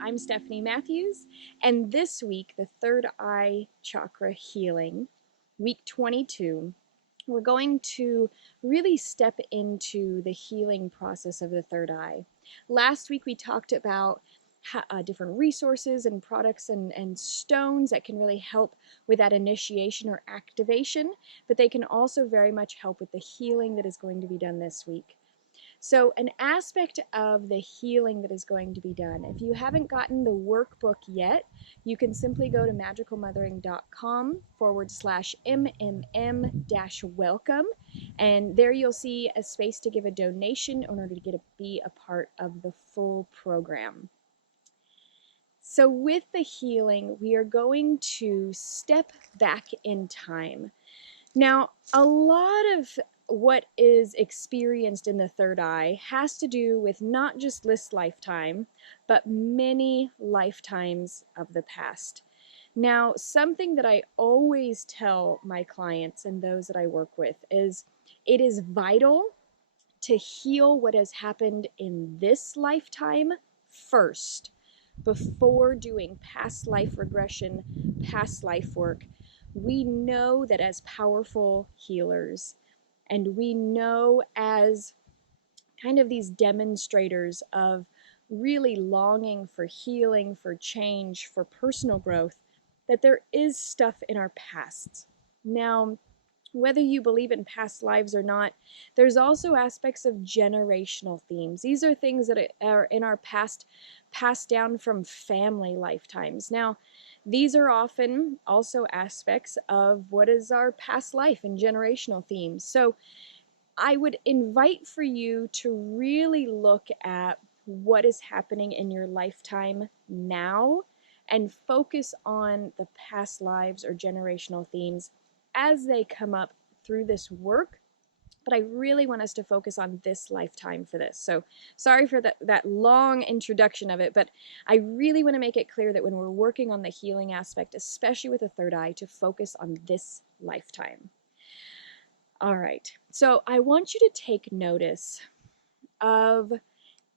I'm Stephanie Matthews, and this week, the third eye chakra healing, week 22, we're going to really step into the healing process of the third eye. Last week, we talked about different resources and products and stones that can really help with that initiation or activation, but they can also very much help with the healing that is going to be done this week. So, an aspect of the healing that is going to be done, if you haven't gotten the workbook yet, you can simply go to magicalmothering.com/MMM-welcome, and there you'll see a space to give a donation in order to be a part of the full program. So, with the healing, we are going to step back in time. Now, a lot of what is experienced in the third eye has to do with not just this lifetime, but many lifetimes of the past. Now, something that I always tell my clients and those that I work with is it is vital to heal what has happened in this lifetime first before doing past life regression, past life work. We know that as powerful healers, and we know as kind of these demonstrators of really longing for healing, for change, for personal growth, that there is stuff in our past. Now, whether you believe in past lives or not, there's also aspects of generational themes. These are things that are in our past, passed down from family lifetimes. Now, these are often also aspects of what is our past life and generational themes. So I would invite for you to really look at what is happening in your lifetime now and focus on the past lives or generational themes as they come up through this work. But I really want us to focus on this lifetime for this. So sorry for that long introduction of it, but I really want to make it clear that when we're working on the healing aspect, especially with the third eye, to focus on this lifetime. All right, so I want you to take notice of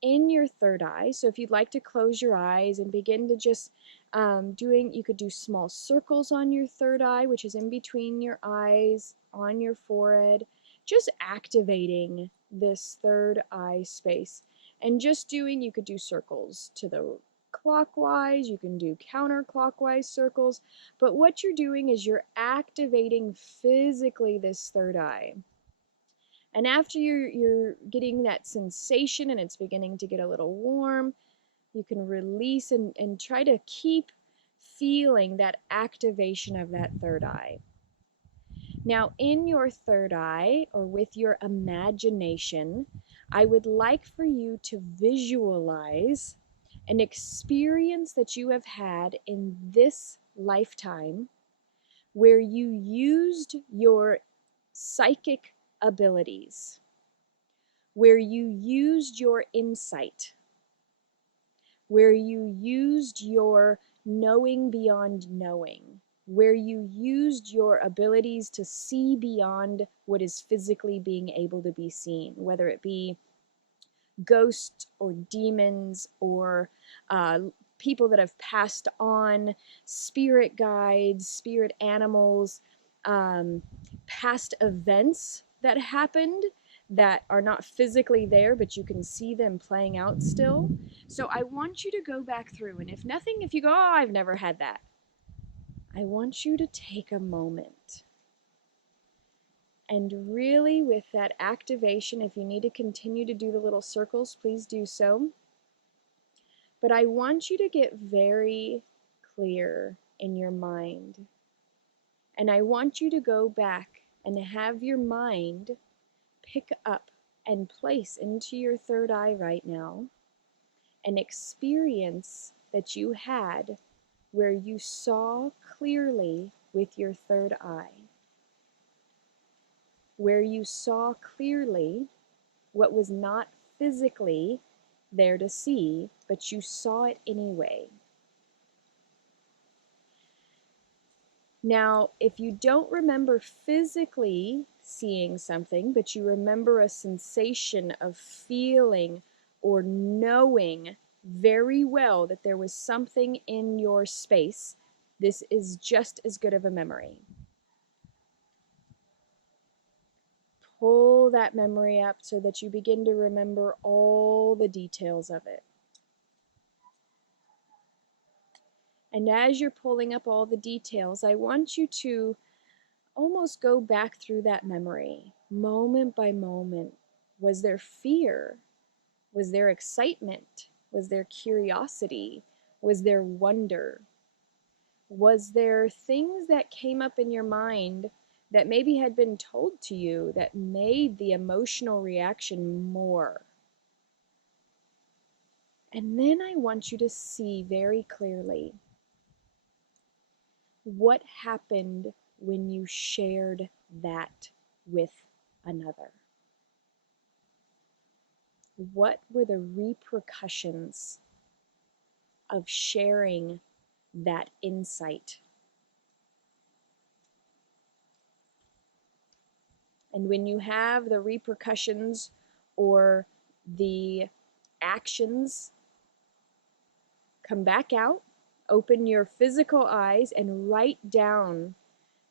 in your third eye. So if you'd like to close your eyes and begin to just you could do small circles on your third eye, which is in between your eyes, on your forehead, just activating this third eye space. And you could do circles to the clockwise, you can do counterclockwise circles, but what you're doing is you're activating physically this third eye. And after you're getting that sensation and it's beginning to get a little warm, you can release and try to keep feeling that activation of that third eye. Now, in your third eye, or with your imagination, I would like for you to visualize an experience that you have had in this lifetime where you used your psychic abilities, where you used your insight, where you used your knowing beyond knowing, where you used your abilities to see beyond what is physically being able to be seen, whether it be ghosts or demons or people that have passed on, spirit guides, spirit animals, past events that happened that are not physically there, but you can see them playing out still. So I want you to go back through, and if you go, oh, I've never had that, I want you to take a moment and really, with that activation, if you need to continue to do the little circles, please do so. But I want you to get very clear in your mind. And I want you to go back and have your mind pick up and place into your third eye right now an experience that you had where you saw clearly with your third eye, where you saw clearly what was not physically there to see, but you saw it anyway. Now, if you don't remember physically seeing something, but you remember a sensation of feeling or knowing very well that there was something in your space, this is just as good of a memory. Pull that memory up so that you begin to remember all the details of it. And as you're pulling up all the details, I want you to almost go back through that memory, moment by moment. Was there fear? Was there excitement? Was there curiosity? Was there wonder? Was there things that came up in your mind that maybe had been told to you that made the emotional reaction more? And then I want you to see very clearly what happened when you shared that with another. What were the repercussions of sharing that insight? And when you have the repercussions or the actions come back out, open your physical eyes and write down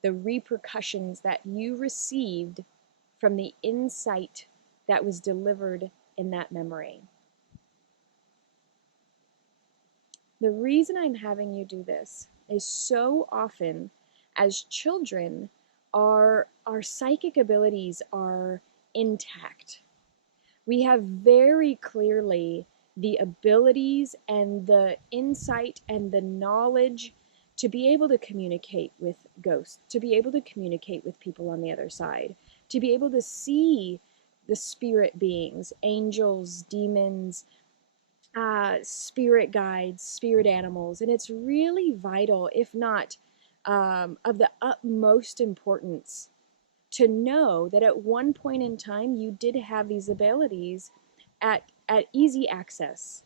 the repercussions that you received from the insight that was delivered in that memory. The reason I'm having you do this is so often as children, our psychic abilities are intact. We have very clearly the abilities and the insight and the knowledge to be able to communicate with ghosts, to be able to communicate with people on the other side, to be able to see the spirit beings, angels, demons, spirit guides, spirit animals. And it's really vital, if not of the utmost importance, to know that at one point in time you did have these abilities at easy access.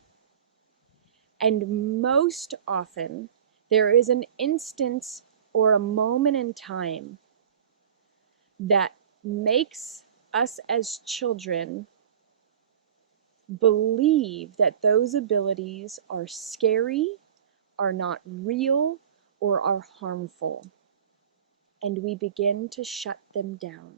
And most often there is an instance or a moment in time that makes us as children believe that those abilities are scary, are not real, or are harmful. And we begin to shut them down.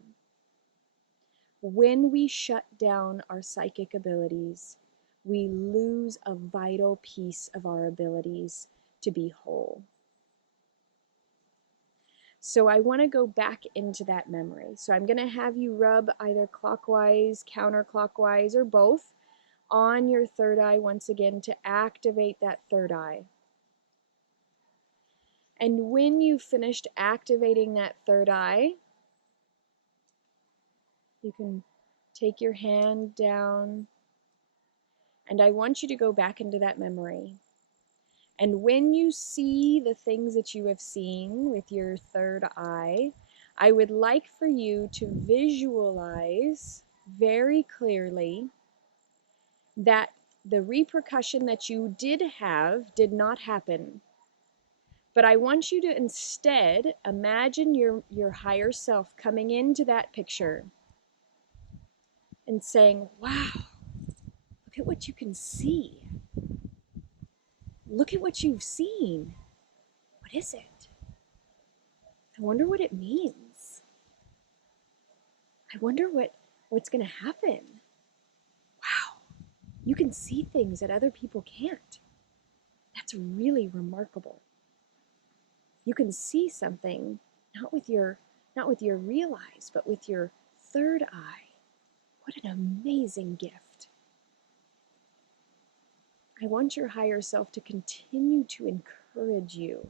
When we shut down our psychic abilities, we lose a vital piece of our abilities to be whole. So I want to go back into that memory. So I'm going to have you rub either clockwise, counterclockwise, or both on your third eye once again to activate that third eye. And when you've finished activating that third eye, you can take your hand down, and I want you to go back into that memory. And when you see the things that you have seen with your third eye, I would like for you to visualize very clearly that the repercussion that you did have did not happen. But I want you to instead imagine your higher self coming into that picture and saying, wow, look at what you can see. Look at what you've seen. What is it? I wonder what it means. I wonder what's going to happen. Wow, you can see things that other people can't. That's really remarkable. You can see something not with your real eyes, but with your third eye. What an amazing gift. I want your higher self to continue to encourage you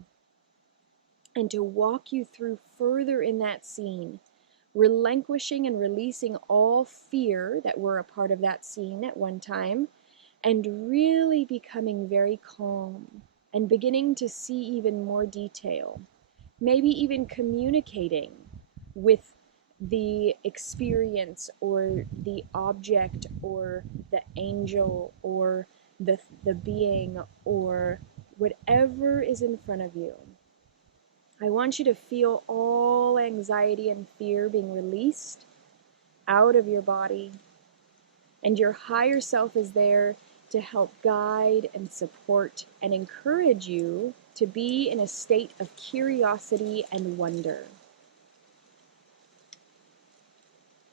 and to walk you through further in that scene, relinquishing and releasing all fear that were a part of that scene at one time, and really becoming very calm and beginning to see even more detail, maybe even communicating with the experience or the object or the angel or the being or whatever is in front of you. I want you to feel all anxiety and fear being released out of your body. And your higher self is there to help guide and support and encourage you to be in a state of curiosity and wonder.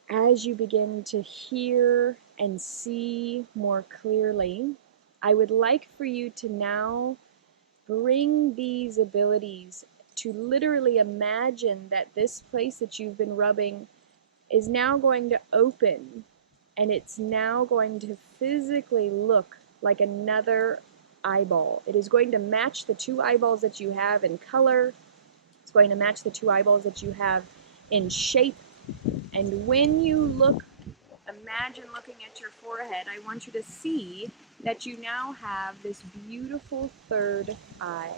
As you begin to hear and see more clearly, I would like for you to now bring these abilities to literally imagine that this place that you've been rubbing is now going to open, and it's now going to physically look like another eyeball. It is going to match the two eyeballs that you have in color. It's going to match the two eyeballs that you have in shape. And when you look, imagine looking at your forehead, I want you to see that you now have this beautiful third eye.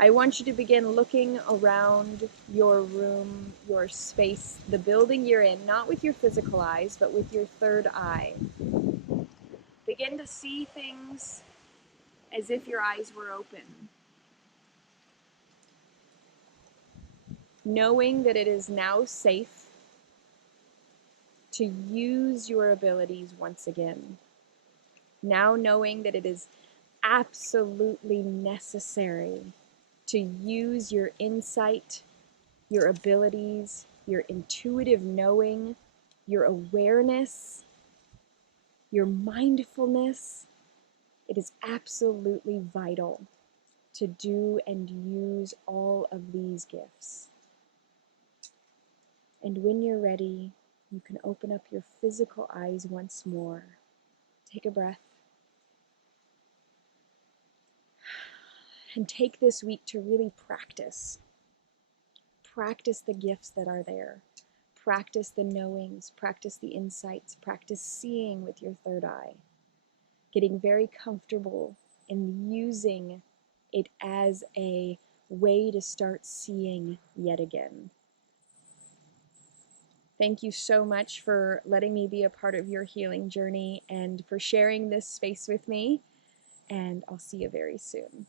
I want you to begin looking around your room, your space, the building you're in, not with your physical eyes, but with your third eye. Begin to see things as if your eyes were open, knowing that it is now safe to use your abilities once again. Now knowing that it is absolutely necessary to use your insight, your abilities, your intuitive knowing, your awareness, your mindfulness. It is absolutely vital to do and use all of these gifts. And when you're ready, you can open up your physical eyes once more. Take a breath. And take this week to really practice. Practice the gifts that are there. Practice the knowings, practice the insights, practice seeing with your third eye. Getting very comfortable in using it as a way to start seeing yet again. Thank you so much for letting me be a part of your healing journey and for sharing this space with me. And I'll see you very soon.